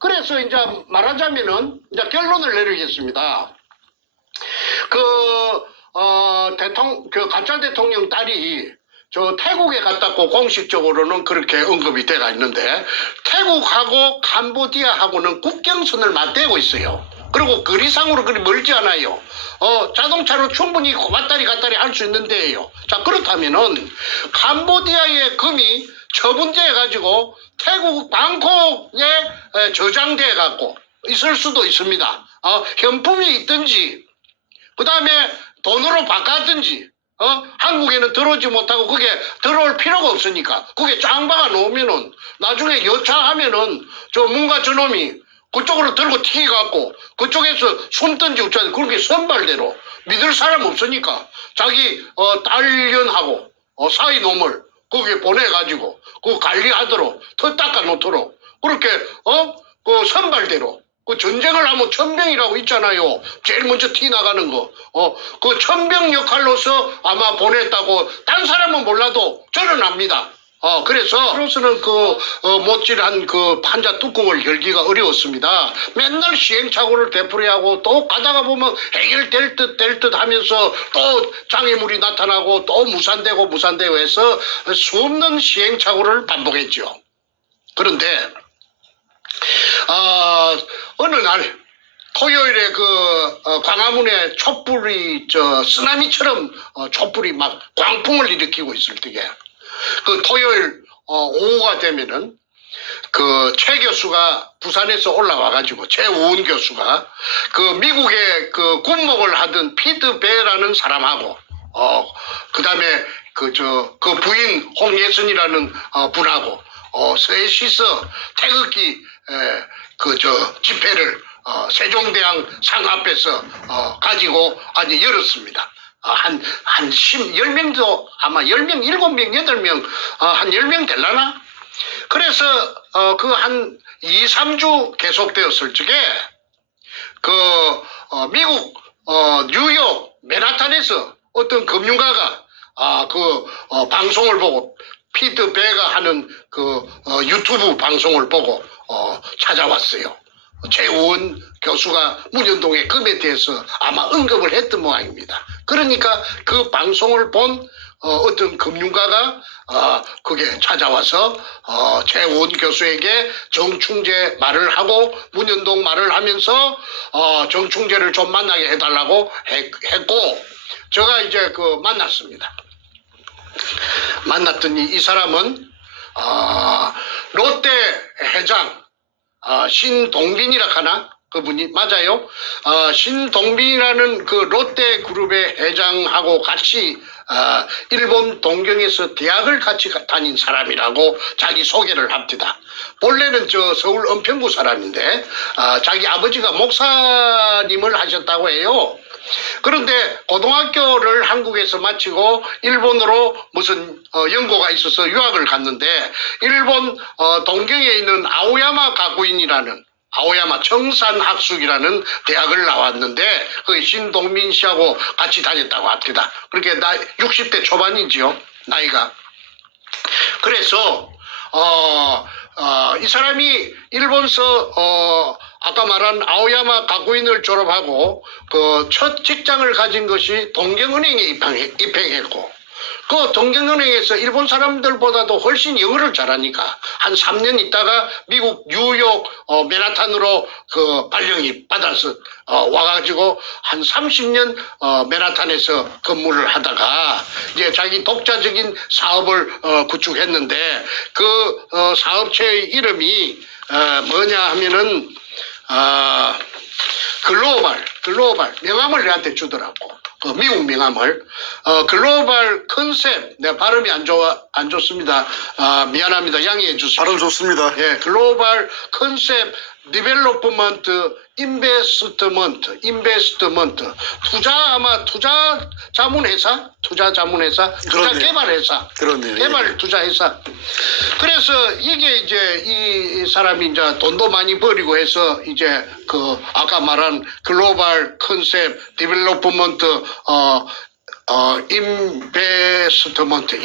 그래서 이제 말하자면은 이제 결론을 내리겠습니다. 그 가짜 대통령 딸이 저 태국에 갔다고 공식적으로는 그렇게 언급이 돼가 있는데, 태국하고 캄보디아하고는 국경선을 맞대고 있어요. 그리고 거리상으로 그리 멀지 않아요. 자동차로 충분히 왔다리 갔다리 할 수 있는데요. 자, 그렇다면은 캄보디아의 금이 처분돼 가지고 태국 방콕에 저장돼 갖고 있을 수도 있습니다. 현품이 있든지 그 다음에 돈으로 바꿨든지, 한국에는 들어오지 못하고 그게 들어올 필요가 없으니까 그게 짱 박아 놓으면은 나중에 여차하면은 저 뭔가 저놈이 그쪽으로 들고 튀겨갖고 그쪽에서 숨든지 어쩌든지 그렇게 선발대로 믿을 사람 없으니까 자기 딸년하고 사이 놈을 거기에 보내가지고 그 관리하도록 터 닦아 놓도록 그렇게 그 선발대로 그 전쟁을 하면 천병이라고 있잖아요. 제일 먼저 티 나가는 거. 그 천병 역할로서 아마 보냈다고 딴 사람은 몰라도 저는 압니다. 그래서는 못질한 그 판자 뚜껑을 열기가 어려웠습니다. 맨날 시행착오를 되풀이하고 또 가다가 보면 해결될 듯 하면서 또 장애물이 나타나고 또 무산되고 해서 수없는 시행착오를 반복했죠. 그런데 어느 날 토요일에 광화문에 촛불이 쓰나미처럼 촛불이 막 광풍을 일으키고 있을 때에 그 토요일 오후가 되면은 그 최 교수가 부산에서 올라와가지고 최우은 교수가 그 미국의 그 군목을 하던 피트 베라는 사람하고 그 다음에 그 부인 홍예선이라는 분하고 셋이서 태극기 집회를 세종대왕 상 앞에서 가지고 열었습니다. 한 10명도 아마 10명, 7명, 8명, 한 10명 될라나? 그래서 한 2, 3주 계속되었을 적에 미국 뉴욕 맨하탄에서 어떤 금융가가 방송을 보고 피트 베가 하는 유튜브 방송을 보고 찾아왔어요. 최우원 교수가 문현동의 금에 대해서 아마 언급을 했던 모양입니다. 그러니까 그 방송을 본 어떤 금융가가 그게 찾아와서 최우원 교수에게 정충재 말을 하고 문현동 말을 하면서 정충재를 좀 만나게 해달라고 했고, 제가 이제 만났습니다. 만났더니 이 사람은 롯데 회장 신동빈이라 하나? 그분이 맞아요. 신동빈이라는 그 롯데 그룹의 회장하고 같이 일본 동경에서 대학을 같이 다닌 사람이라고 자기 소개를 합니다. 본래는 서울 은평구 사람인데 자기 아버지가 목사님을 하셨다고 해요. 그런데 고등학교를 한국에서 마치고 일본으로 무슨 연고가 있어서 유학을 갔는데 일본 동경에 있는 아오야마 가구인이라는 아오야마 청산학숙이라는 대학을 나왔는데 그 신동민 씨하고 같이 다녔다고 합니다. 그렇게 60대 초반이지요, 나이가. 그래서 이 사람이 일본서 아까 말한 아오야마 가구인을 졸업하고 그 첫 직장을 가진 것이 동경은행에 입행했고, 그 동경은행에서 일본 사람들보다도 훨씬 영어를 잘하니까 한 3년 있다가 미국 뉴욕 맨하탄으로 발령이 받아서 와가지고 한 30년 맨하탄에서 근무를 하다가 이제 자기 독자적인 사업을 구축했는데 그 사업체의 이름이 뭐냐 하면은 글로벌 명함을 내한테 주더라고. 미국 명함을. 글로벌 컨셉, 내 발음이 안 좋습니다. 미안합니다. 양해해 주세요. 발음 좋습니다. 예, 글로벌 컨셉 디벨로프먼트 인베스트먼트 투자 자문회사 투자 개발회사 그렇네요. 개발 투자회사. 그래서 이게 이제 이 사람이 이제 돈도 많이 버리고 해서 이제 아까 말한 글로벌 컨셉 디벨로프먼트 인베스트먼트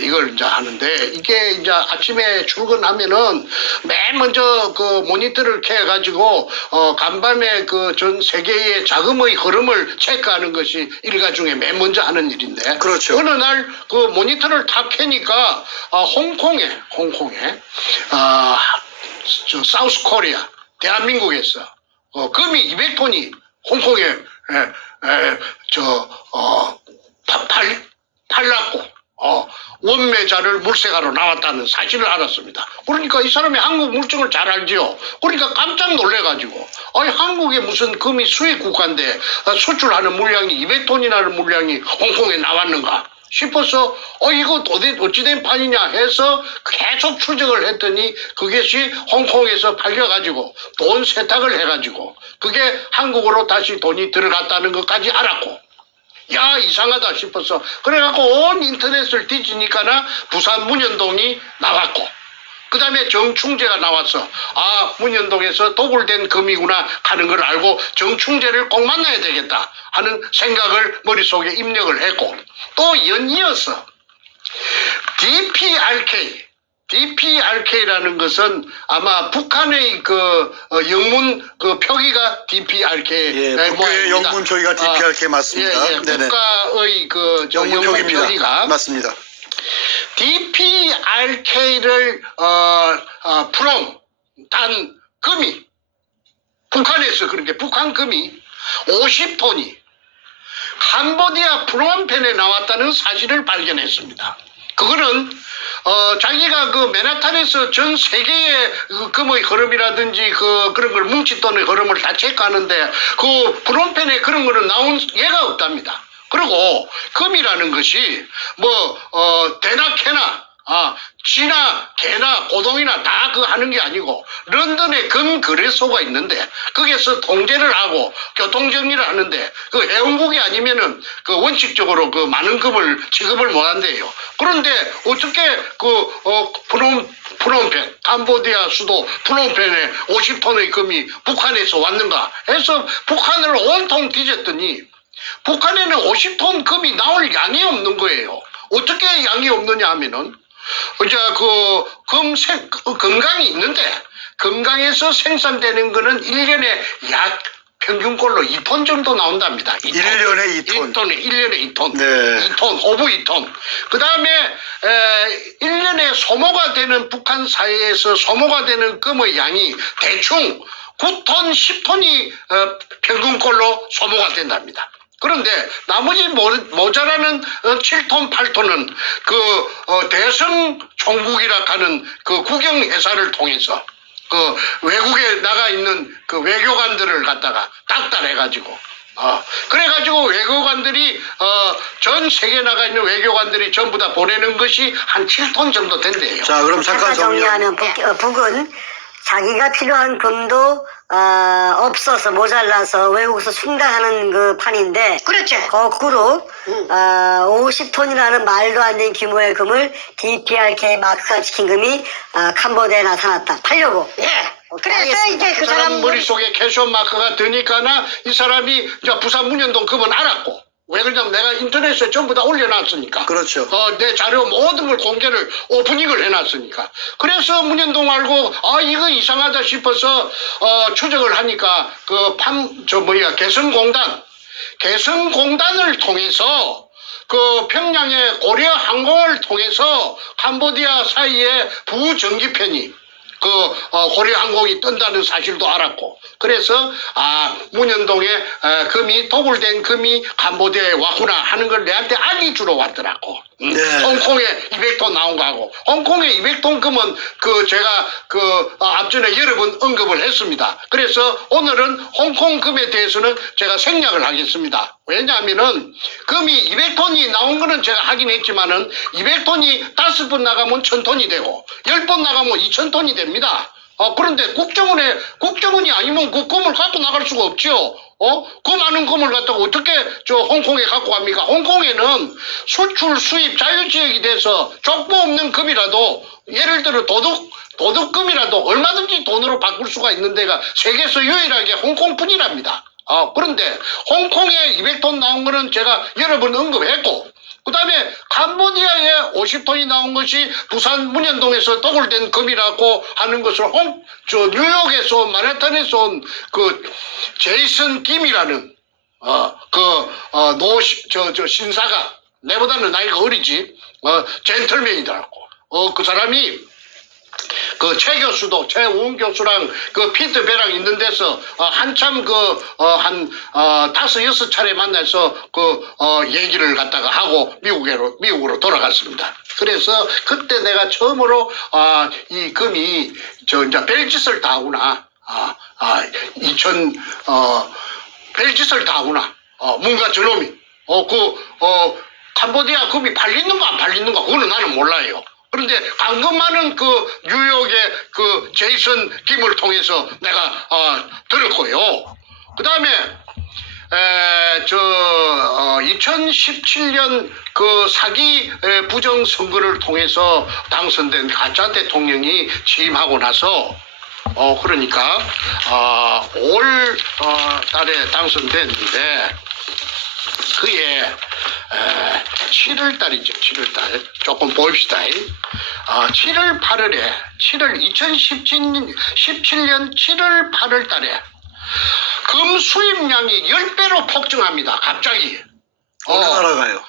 이걸 이제 하는데 이게 이제 아침에 출근하면은 맨 먼저 그 모니터를 켜가지고 간밤에 그 전 세계의 자금의 흐름을 체크하는 것이 일가 중에 맨 먼저 하는 일인데. 그렇죠. 어느 날 그 모니터를 다 켜니까 홍콩에 저 사우스 코리아 대한민국에서 금이 200톤이 홍콩에 팔랐고 원매자를 물색하러 나왔다는 사실을 알았습니다. 그러니까 이 사람이 한국 물정을 잘 알지요. 그러니까 깜짝 놀래가지고 아니 한국에 무슨 금이 수입 국가인데 수출하는 물량이 200톤이라는 물량이 홍콩에 나왔는가 싶어서 이거 어찌된 판이냐 해서 계속 추적을 했더니 그것이 홍콩에서 팔려가지고 돈 세탁을 해가지고 그게 한국으로 다시 돈이 들어갔다는 것까지 알았고 야 이상하다 싶어서 그래갖고 온 인터넷을 뒤지니까나 부산 문현동이 나왔고 그 다음에 정충재가 나와서 문현동에서 도굴된 금이구나 하는 걸 알고 정충재를 꼭 만나야 되겠다 하는 생각을 머릿속에 입력을 했고 또 연이어서 DPRK라는 것은 아마 북한의 그 영문 그 표기가 DPRK 국가의 영문 표기가 DPRK 맞습니다. 예, 국가의 그 영문 표기가 맞습니다. DPRK를 단 금이 북한에서 그렇게 북한 금이 50톤이 캄보디아 프놈펜에 나왔다는 사실을 발견했습니다. 그거는 자기가 그 맨하탄에서 전 세계의 그 금의 흐름이라든지 그런 걸 뭉칫돈의 흐름을 다 체크하는데 그 프놈펜에 그런 거는 나온 예가 없답니다. 그리고 금이라는 것이 대나 캐나 쥐나 개나 고동이나 다 그 하는 게 아니고 런던에 금 거래소가 있는데 거기에서 통제를 하고 교통정리를 하는데 그 회원국이 아니면은 그 원칙적으로 그 많은 금을 지급을 못 한대요. 그런데 어떻게 프놈펜 캄보디아 수도 프놈펜에 50톤의 금이 북한에서 왔는가 해서 북한을 온통 뒤졌더니 북한에는 50톤 금이 나올 양이 없는 거예요. 어떻게 양이 없느냐 하면은 이제 금강이 있는데 금강에서 생산되는 거는 1년에 약 평균꼴로 2톤 정도 나온답니다. 1년에 2톤. 1년에 2톤. 네. 2톤, 호부 2톤. 그 다음에 1년에 소모가 되는 북한 사회에서 소모가 되는 금의 양이 대충 9톤, 10톤이 평균꼴로 소모가 된답니다. 그런데 나머지 모자라는 7톤, 8톤은 대성 총국이라 하는 그 국영회사를 통해서 외국에 나가 있는 그 외교관들을 갖다가 닥달해가지고 그래가지고 외교관들이 전 세계에 나가 있는 외교관들이 전부 다 보내는 것이 한 7톤 정도 된대요. 자, 그럼 잠깐 정리하면 북은 자기가 필요한 금도 없어서 모자라서 외국에서 충당하는 그 판인데 그렇죠. 거꾸로 50톤이라는 말도 안 되는 규모의 금을 DPRK 마크가 찍힌 금이 캄보디아에 나타났다. 팔려고. 예. 그래서 이제 그 사람 머릿속에 캐쇼 마크가 드니까나 이 사람이 이제 부산 문현동 금은 알았고 왜 그러냐면 내가 인터넷에 전부 다 올려놨으니까. 그렇죠. 내 자료 모든 걸 공개를 오프닝을 해놨으니까. 그래서 문현동 알고 이거 이상하다 싶어서 추적을 하니까 개성공단을 통해서 평양의 고려 항공을 통해서 캄보디아 사이에 부정기편이 고려 항공이 뜬다는 사실도 알았고 그래서 문현동에 금이 도굴된 금이 캄보디아에 왔구나 하는 걸 내한테 알리 주러 왔더라고. 네. 홍콩에 200톤 나온 거하고 홍콩에 200톤 금은 제가 앞전에 여러 번 언급을 했습니다. 그래서 오늘은 홍콩 금에 대해서는 제가 생략을 하겠습니다. 왜냐하면은 금이 200톤이 나온 거는 제가 하긴 했지만은 200톤이 5번 나가면 1000톤이 되고 10번 나가면 2000톤이 됩니다. 그런데 국정원이 아니면 그 금을 갖고 나갈 수가 없죠. 그 많은 금을 갖다가 어떻게 홍콩에 갖고 갑니까? 홍콩에는 수출 수입 자유지역이 돼서 족보 없는 금이라도 예를 들어 도둑금이라도 얼마든지 돈으로 바꿀 수가 있는 데가 세계에서 유일하게 홍콩뿐이랍니다. 그런데 홍콩에 200톤 나온 거는 제가 여러 번 언급했고, 그 다음에 캄보디아에 50톤이 나온 것이 부산 문현동에서 도굴된 금이라고 하는 것을 뉴욕에서 온, 마네탄에서 온 그 제이슨 김이라는 신사가, 내보다는 나이가 어리지, 젠틀맨이더라고. 그 사람이 그 최 교수도, 최우은 교수랑 그 피트 배랑 있는 데서 한참 한 5-6차례 만나서 얘기를 갖다가 하고 미국으로 돌아갔습니다. 그래서 그때 내가 처음으로 이 금이 이제 별짓을 다 하구나. 별짓을 다 하구나. 뭔가 저놈이 캄보디아 금이 팔리는가 안 팔리는가 그거는 나는 몰라요. 그런데 방금 많은 그 뉴욕의 그 제이슨 김을 통해서 내가 들었고요. 그 다음에 2017년 그 사기 부정 선거를 통해서 당선된 가짜 대통령이 취임하고 나서 그러니까 올 달에 당선됐는데 그게 7월 달이죠. 7월 달. 조금 봅시다. 7월 8월에 2017년 7월 8월 달에 금 수입량이 10배로 폭증합니다. 갑자기. 어느 나라가요?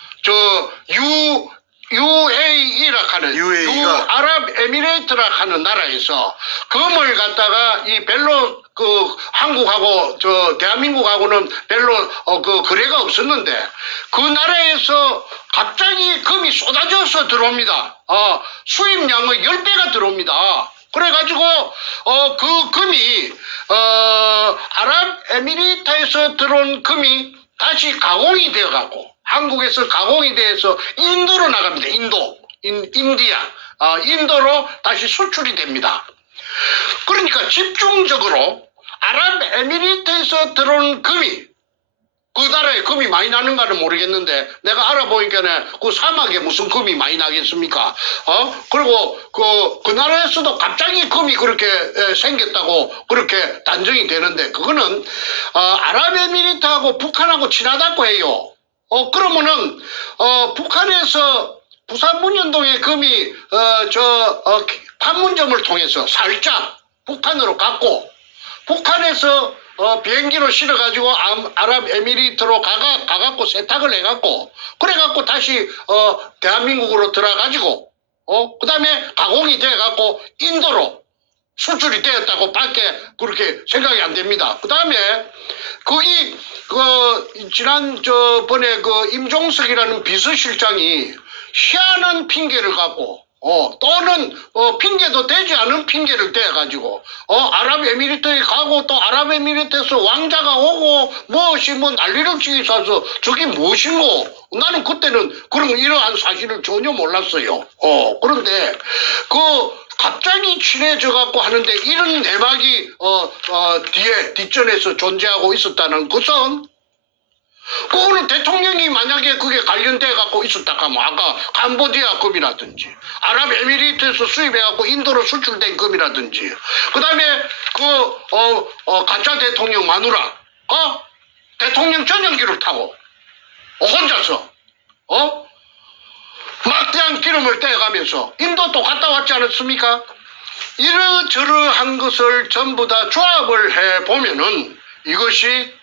UAE라 하는 유아랍에미레이트라 하는 나라에서 금을 갖다가 이 별로 한국하고 대한민국하고는 별로 거래가 없었는데 그 나라에서 갑자기 금이 쏟아져서 들어옵니다. 수입량의 10배가 들어옵니다. 그래가지고 그 금이 아랍에미리트에서 들어온 금이 다시 가공이 되어갖고 한국에서 가공이 돼서 인도로 나갑니다. 인도로 다시 수출이 됩니다. 그러니까 집중적으로 아랍에미리트에서 들어온 금이, 그 나라에 금이 많이 나는가는 모르겠는데 내가 알아보니까 그 사막에 무슨 금이 많이 나겠습니까? 그리고 그 나라에서도 갑자기 금이 그렇게 생겼다고 그렇게 단정이 되는데 그거는 아랍에미리트하고 북한하고 친하다고 해요. 그러면은 북한에서 부산 문현동의 금이 판문점을 통해서 살짝 북한으로 갔고 북한에서 비행기로 실어가지고 아랍에미리트로 가갖고 세탁을 해갖고 그래갖고 다시 대한민국으로 들어가지고 그 다음에 가공이 돼갖고 인도로 수출이 되었다고 밖에 그렇게 생각이 안 됩니다. 그 다음에 지난번에 임종석이라는 비서실장이 희한한 핑계를 갖고 또는 핑계도 되지 않은 핑계를 대가지고 아랍에미리트에 가고 또 아랍에미리트에서 왕자가 오고 무엇이 난리를 치기서 저게 무엇인고 나는 그때는 이러한 사실을 전혀 몰랐어요. 그런데 갑자기 친해져 갖고 하는데 이런 내막이 뒷전에서 존재하고 있었다는 것은 그거는 대통령이 만약에 그게 관련돼 갖고 있었다 하면 아까 캄보디아 금이라든지 아랍에미리트에서 수입해 갖고 인도로 수출된 금이라든지 그다음에 가짜 대통령 마누라 대통령 전용기를 타고 혼자서 막대한 기름을 떼어가면서 인도도 갔다 왔지 않았습니까? 이러저러한 것을 전부 다 조합을 해보면은 이것이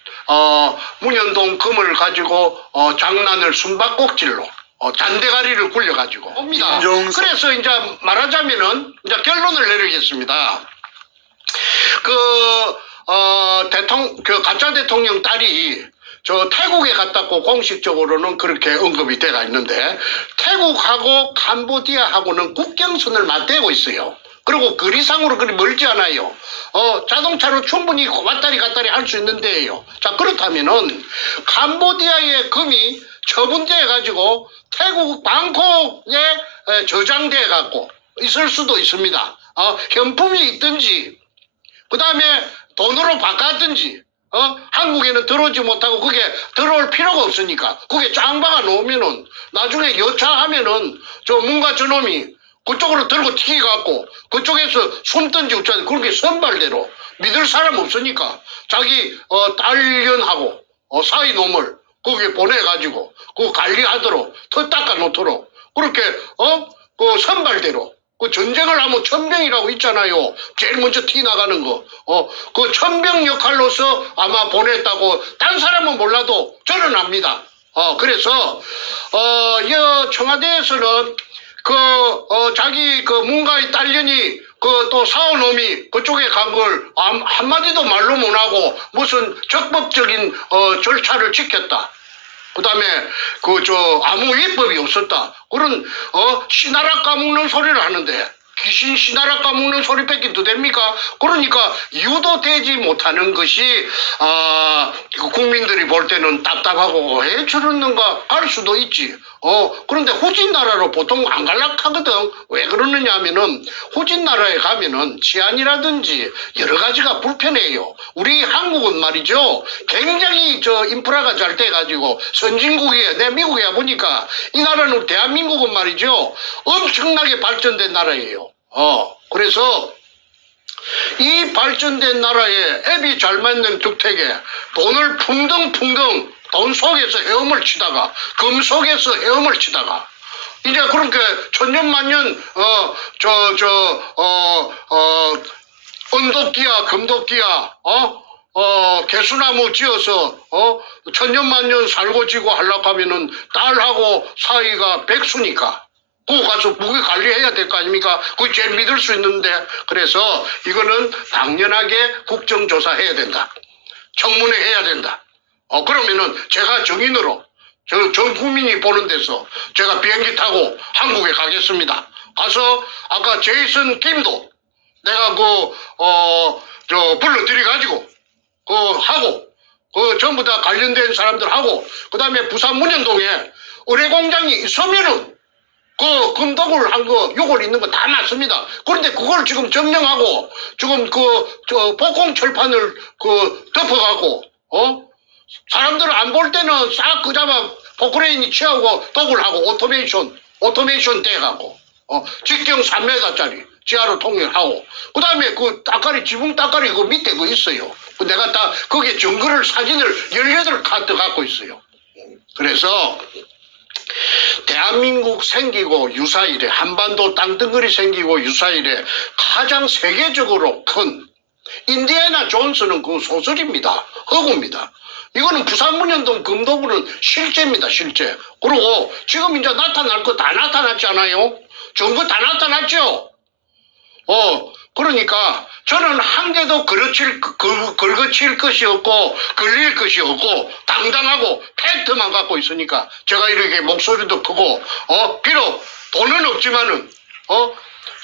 문현동 금을 가지고 장난을 숨바꼭질로 잔대가리를 굴려가지고 옵니다. 그래서 이제 말하자면은 이제 결론을 내리겠습니다. 가짜 대통령 딸이 태국에 갔다고 공식적으로는 그렇게 언급이 돼가 있는데 태국하고 캄보디아하고는 국경선을 맞대고 있어요. 그리고 거리상으로 그리 멀지 않아요. 자동차로 충분히 왔다리 갔다리 할 수 있는 데예요. 자, 그렇다면은 캄보디아의 금이 처분돼 가지고 태국 방콕에 저장돼 갖고 있을 수도 있습니다. 현품이 있든지 그 다음에 돈으로 바꿨든지 한국에는 들어오지 못하고 그게 들어올 필요가 없으니까 그게 짱 박아 놓으면은 나중에 여차하면은 뭔가 저놈이 그쪽으로 들고 튀겨갖고 그쪽에서 숨든지 어쩌든지 그렇게 선발대로 믿을 사람 없으니까 자기 딸년하고 사이 놈을 거기에 보내가지고 그 관리하도록 터 닦아놓도록 그렇게 그 선발대로 그 전쟁을 하면 천병이라고 있잖아요. 제일 먼저 티 나가는 거. 그 천병 역할로서 아마 보냈다고 딴 사람은 몰라도 저는 압니다. 그래서 이 청와대에서는 자기 문가의 딸년이 또 사오놈이 그쪽에 간 걸 한마디도 말로 못하고 무슨 적법적인 절차를 지켰다. 그 다음에 아무 위법이 없었다. 그런 씨나라 까먹는 소리를 하는데 귀신 씨나라 까먹는 소리밖에 더 됩니까? 그러니까 유도되지 못하는 것이 국민들이 볼 때는 답답하고 왜 저러는가 할 수도 있지. 그런데 후진 나라로 보통 안 갈락하거든. 왜 그러느냐 하면은 후진 나라에 가면은 치안이라든지 여러 가지가 불편해요. 우리 한국은 말이죠. 굉장히 인프라가 잘 돼가지고 선진국이에요. 내 미국에 보니까 이 나라는 대한민국은 말이죠. 엄청나게 발전된 나라예요. 그래서 이 발전된 나라에 앱이 잘 맞는 주택에 돈을 풍덩풍덩 돈 속에서 헤엄을 치다가 금 속에서 헤엄을 치다가 이제 그렇게 천년만년 은도끼야 금도끼야 개수나무 지어서 천년만년 살고 지고 하려고 하면은 딸하고 사이가 백수니까 그거 가서 무기 관리해야 될 거 아닙니까? 그거 제일 믿을 수 있는데 그래서 이거는 당연하게 국정조사해야 된다. 청문회 해야 된다. 그러면은 제가 정인으로 전 국민이 보는 데서 제가 비행기 타고 한국에 가겠습니다. 가서 아까 제이슨 김도 내가 불러들여가지고 하고 전부 다 관련된 사람들 하고 그 다음에 부산 문현동에 의뢰공장이 있으면은 금독을 한 거, 요걸 있는 거 다 맞습니다. 그런데 그걸 지금 점령하고, 지금 복공 철판을 덮어가고, 사람들 안 볼 때는 싹 그자마 포크레인이 취하고 독을 하고 오토메이션 떼가고, 직경 3m짜리 지하로 통일하고, 그 다음에 지붕 따까리 그 밑에 있어요. 내가 다 거기에 증거를 사진을 18카드 갖고 있어요. 그래서, 대한민국 생기고 유사일에 한반도 땅덩어리 생기고 유사일에 가장 세계적으로 큰 인디애나 존스는 그 소설입니다. 허구입니다. 이거는 부산 문현동 금도구는 실제입니다. 실제. 그리고 지금 이제 나타날 거 다 나타났잖아요. 전부 다 나타났죠. 그러니까 저는 한 개도 걸거칠 것이 없고 걸릴 것이 없고 당당하고 팩트만 갖고 있으니까 제가 이렇게 목소리도 크고 비록 돈은 없지만은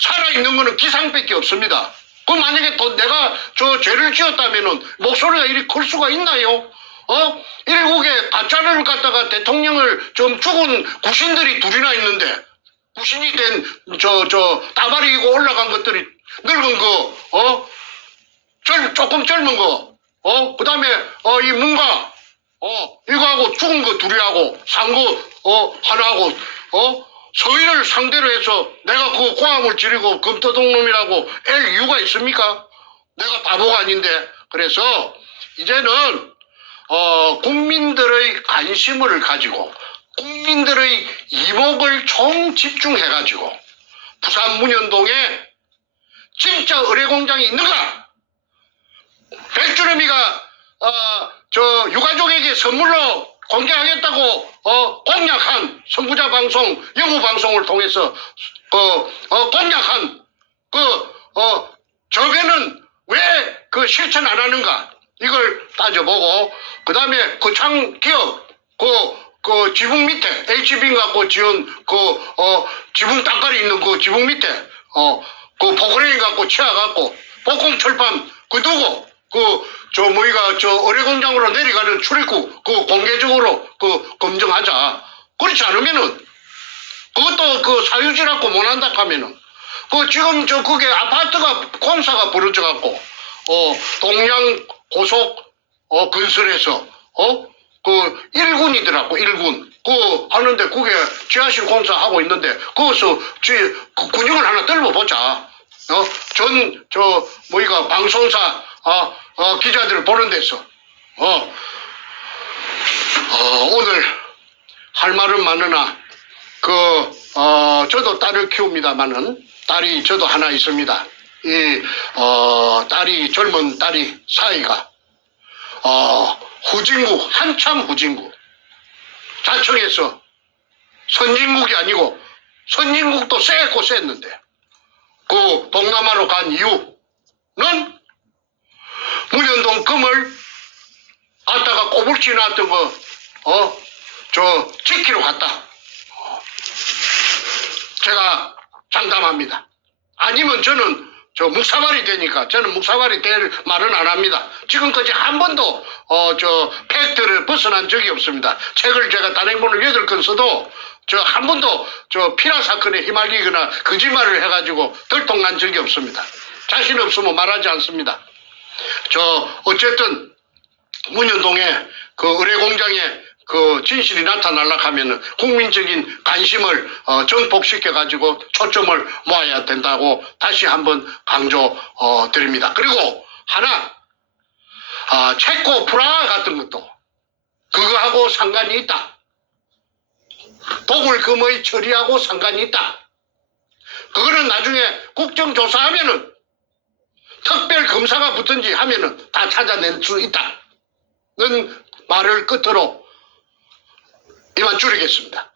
살아있는 거는 기상밖에 없습니다. 그럼 만약에 내가 죄를 지었다면은 목소리가 이리 클 수가 있나요? 일국에 가짜를 갖다가 대통령을 좀 죽은 구신들이 둘이나 있는데 구신이 된 따발이고 올라간 것들이 늙은 거, 조금 젊은 거, 그 다음에, 이 문가, 이거하고 죽은 거 둘이 하고, 산 거, 하나하고, 서희를 상대로 해서 내가 그 고함을 지르고 금토동놈이라고 앨 이유가 있습니까? 내가 바보가 아닌데. 그래서, 이제는, 국민들의 관심을 가지고, 국민들의 이목을 총 집중해가지고, 부산 문현동에 진짜 의뢰공장이 있는가? 백주름이가 유가족에게 선물로 공개하겠다고 공약한 선구자 방송, 영우 방송을 통해서 공약한 저배는 왜 실천 안 하는가? 이걸 따져보고 그 다음에 창기업 지붕 밑에 HB 갖고 지은 지붕 땅깔이 있는 그 지붕 밑에 포크레인 갖고 치아갖고 복공 철판 두고 의뢰공장으로 내려가는 출입구 공개적으로 검증하자. 그렇지 않으면은 그것도 사유지라고 못한다 하면은 지금 그게 아파트가 공사가 벌어져갖고 동양 고속 건설에서 1군이더라고 1군 하는데 그게 지하실 공사하고 있는데 거기서 근육을 하나 떨궈보자. 방송사 기자들 보는 데서 오늘 할 말은 많으나 저도 딸을 키웁니다마는 딸이 저도 하나 있습니다. 이 딸이 젊은 딸이 사이가 후진국 한참 후진국 자청해서 선진국이 아니고 선진국도 쎄고 쎘는데 그 동남아로 간 이유는 문현동 금을 갖다가 꼬불지 놨던 거 지키러 갔다. 제가 장담합니다. 아니면 저는 묵사발이 되니까 저는 묵사발이 될 말은 안 합니다. 지금까지 한 번도 팩트를 벗어난 적이 없습니다. 책을 제가 단행본을 8권 써도 한 번도 피라 사건에 휘말리거나 거짓말을 해가지고 들통난 적이 없습니다. 자신 없으면 말하지 않습니다. 어쨌든 문현동에 그 의뢰 공장에 그 진실이 나타나려고 하면은 국민적인 관심을 정복시켜 가지고 초점을 모아야 된다고 다시 한번 강조 드립니다. 그리고 하나 체코 프라하 같은 것도 그거하고 상관이 있다. 도굴금의 처리하고 상관이 있다. 그거는 나중에 국정조사하면은 특별 검사가 붙든지 하면은 다 찾아낼 수 있다는 말을 끝으로 이만 줄이겠습니다.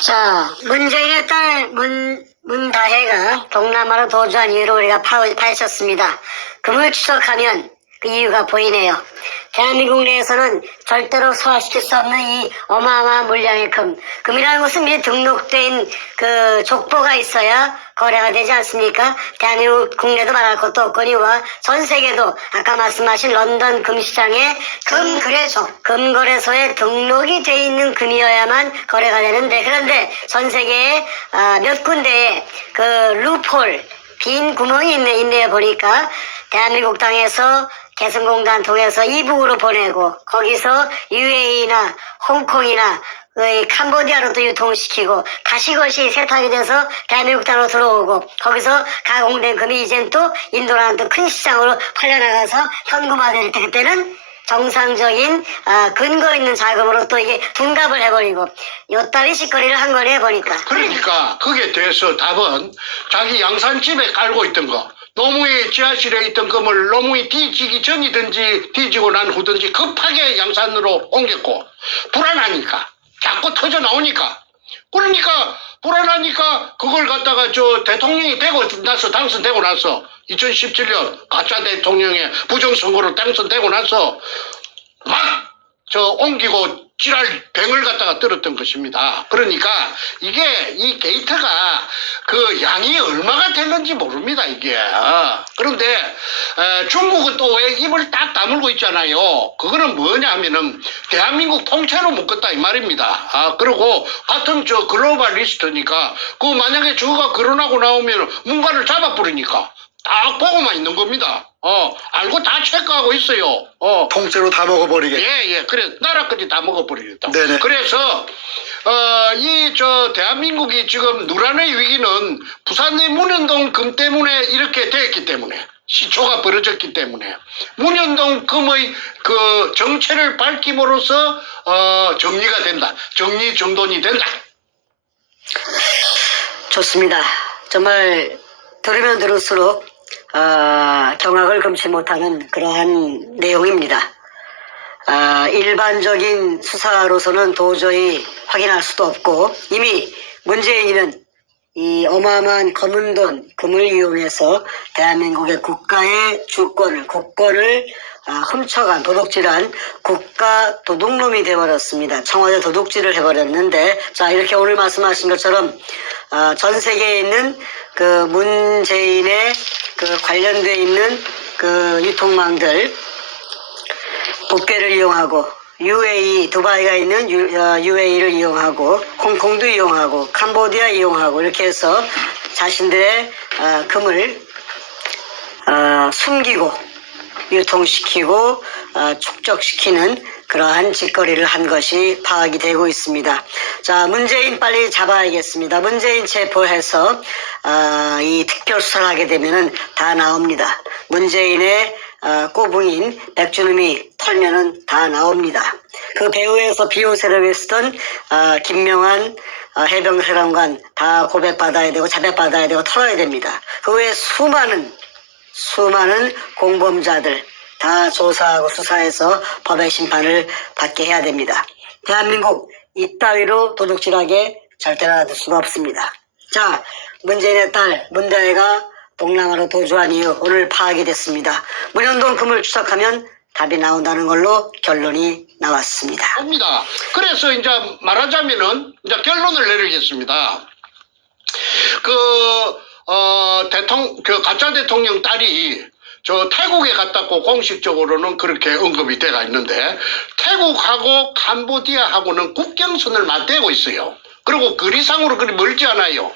자, 문재인의 딸 문다혜가 동남아로 도주한 이유를 우리가 파헤쳤습니다. 금을 추적하면 그 이유가 보이네요. 대한민국 내에서는 절대로 소화시킬 수 없는 이 어마어마한 물량의 금이라는 것은 미리 등록된 그 족보가 있어야 거래가 되지 않습니까? 대한민국 국내도 말할 것도 없거니와 전 세계도 아까 말씀하신 런던 금시장의 금거래소에 등록이 돼 있는 금이어야만 거래가 되는데, 그런데 전 세계에 몇 군데에 그 루폴 빈 구멍이 있네요. 보니까 대한민국 땅에서 개성공단 통해서 이북으로 보내고 거기서 UAE나 홍콩이나 캄보디아로 또 유통시키고 다시 그것이 세탁이 돼서 대한민국 땅으로 들어오고 거기서 가공된 금이 이젠 또 인도라는 또 큰 시장으로 팔려나가서 현금화될 때 그때는 정상적인 근거 있는 자금으로 또 이게 둔갑을 해버리고 요따리 짓거리를 한 거네 보니까. 그러니까 그게 돼서 답은 자기 양산집에 깔고 있던 거 노무의 지하실에 있던 금을 노무이 뒤지기 전이든지 뒤지고 난 후든지 급하게 양산으로 옮겼고 불안하니까 자꾸 터져 나오니까 그러니까 불안하니까 그걸 갖다가 대통령이 되고 나서 당선되고 나서 2017년 가짜 대통령의 부정선거로 당선되고 나서 막 옮기고 지랄 뱅을 갖다가 들었던 것입니다. 그러니까 이게 이 게이트가 그 양이 얼마가 됐는지 모릅니다 이게. 그런데 중국은 또 왜 입을 딱 다물고 있잖아요. 그거는 뭐냐 하면은 대한민국 통째로 묶었다 이 말입니다. 그리고 같은 글로벌 리스트니까 그 만약에 저거가 거론하고 나오면 뭔가를 잡아버리니까 딱 보고만 있는 겁니다. 알고 다 체크하고 있어요. 통째로 다 먹어버리게. 예. 그래, 나라까지 다 먹어버리겠다. 네네. 그래서, 대한민국이 지금 누란의 위기는 부산의 문현동 금 때문에 이렇게 됐기 때문에, 시초가 벌어졌기 때문에, 문현동 금의 그 정체를 밝힘으로써, 정리가 된다. 정리정돈이 된다. 좋습니다. 정말 들으면 들을수록 경악을 금치 못하는 그러한 내용입니다. 일반적인 수사로서는 도저히 확인할 수도 없고 이미 문재인은 이 어마어마한 검은 돈, 금을 이용해서 대한민국의 국가의 주권을, 국권을 훔쳐간, 도둑질한 국가 도둑놈이 되어버렸습니다. 청와대 도둑질을 해버렸는데, 자, 이렇게 오늘 말씀하신 것처럼, 전 세계에 있는 그 문재인의 그 관련되어 있는 그 유통망들, 북배를 이용하고, UAE, 두바이가 있는 UAE를 이용하고, 홍콩도 이용하고, 캄보디아 이용하고, 이렇게 해서 자신들의 금을 숨기고, 유통시키고, 축적시키는 그러한 짓거리를 한 것이 파악이 되고 있습니다. 자, 문재인 빨리 잡아야겠습니다. 문재인 체포해서 이 특별 수사를 하게 되면은 다 나옵니다. 문재인의 꼬붕인 백주놈이 털면은 다 나옵니다. 그 배후에서 비호세를 했던 김명한 해병사령관 다 고백받아야 되고 자백받아야 되고 털어야 됩니다. 그 외에 수많은 공범자들 다 조사하고 수사해서 법의 심판을 받게 해야 됩니다. 대한민국 이따위로 도둑질하게 절대 놔둘 수가 없습니다. 자, 문재인의 딸 문대회가 동남아로 도주한 이유 오늘 파악이 됐습니다. 문현동 금을 추적하면 답이 나온다는 걸로 결론이 나왔습니다. 옵니다. 그래서 이제 말하자면은 이제 결론을 내리겠습니다. 그 가짜 대통령 딸이 저 태국에 갔다고 공식적으로는 그렇게 언급이 돼가 있는데 태국하고 캄보디아하고는 국경선을 맞대고 있어요. 그리고 거리상으로 그리 멀지 않아요.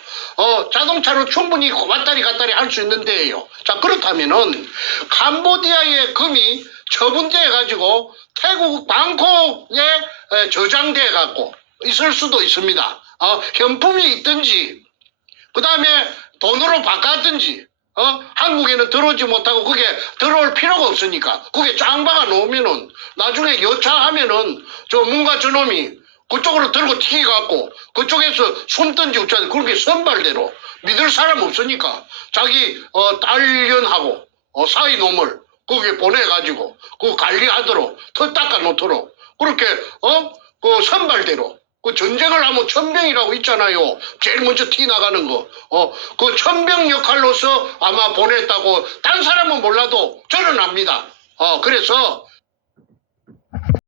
자동차로 충분히 왔다리 갔다리 할 수 있는 데예요. 자, 그렇다면은 캄보디아의 금이 처분돼 가지고 태국 방콕에 저장돼 갖고 있을 수도 있습니다. 현품이 있든지 그 다음에 돈으로 바꿨든지 한국에는 들어오지 못하고 그게 들어올 필요가 없으니까 그게 짱 박아 놓으면은 나중에 여차하면은 저 뭔가 저놈이 그쪽으로 들고 튀겨갖고 그쪽에서 숨든지 어쩌든지 그렇게 선발대로 믿을 사람 없으니까 자기 딸년하고 사이 놈을 거기에 보내가지고 그 관리하도록 터 닦아 놓도록 그렇게 그 선발대로 그 전쟁을 하면 천병이라고 있잖아요. 제일 먼저 티 나가는 거. 그 천병 역할로서 아마 보냈다고 딴 사람은 몰라도 저는 압니다. 그래서